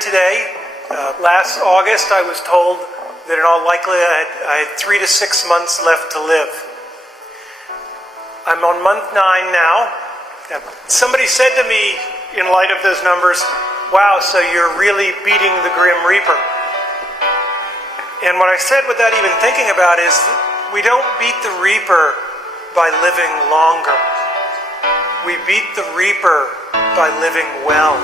today. Last August I was told that in all likelihood I had 3 to 6 months left to live. I'm on month 9 now. Somebody said to me in light of those numbers, wow, so you're really beating the Grim Reaper. And what I said without even thinking about is that we don't beat the Reaper by living longer. We beat the Reaper by living well.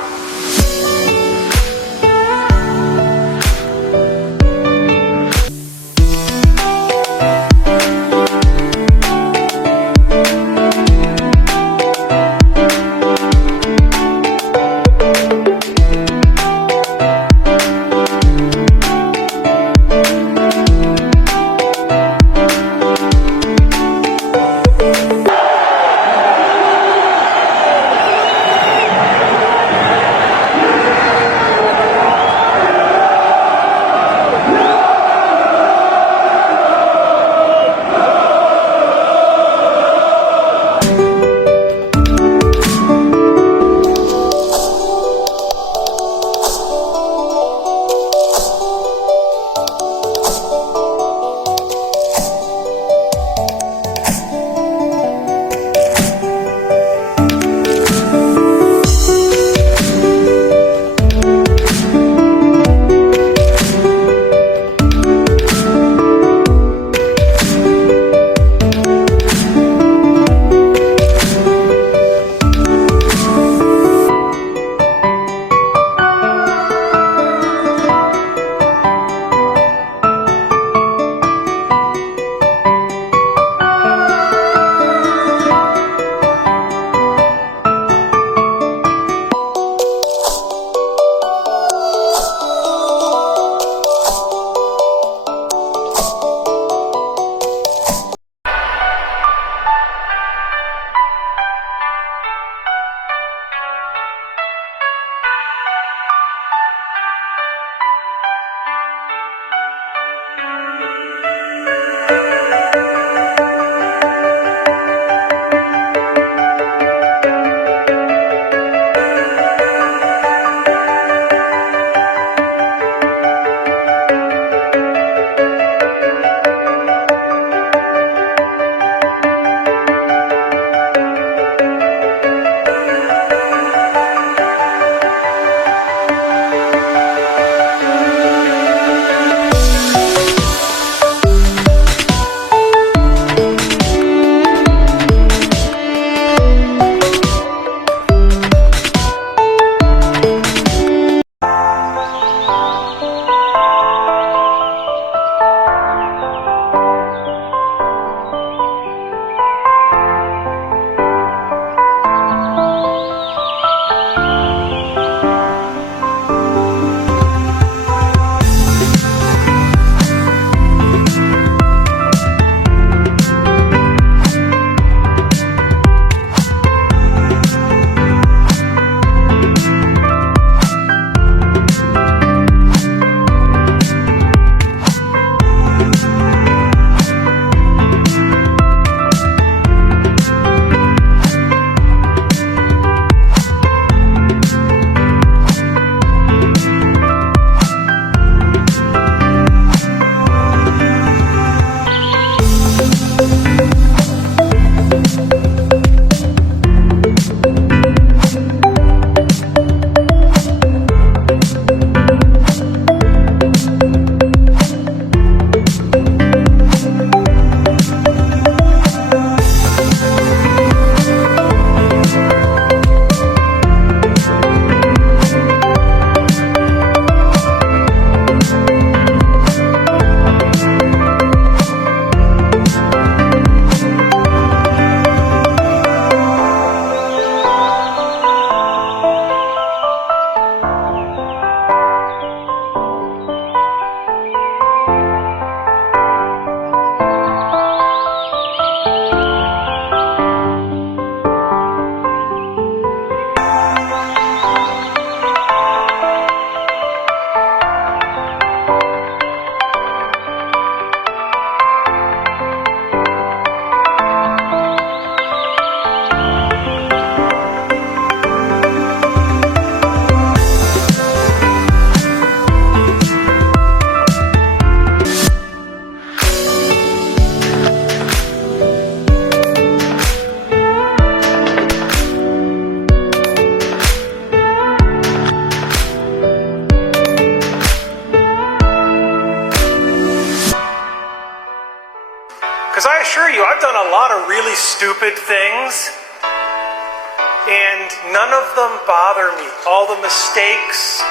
really stupid things, and none of them bother me. All the mistakes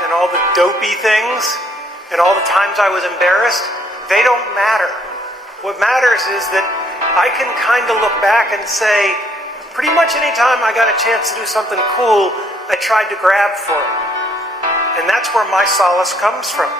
and all the dopey things and all the times I was embarrassed, they don't matter. What matters is that I can kind of look back and say, pretty much any time I got a chance to do something cool, I tried to grab for it. And that's where my solace comes from.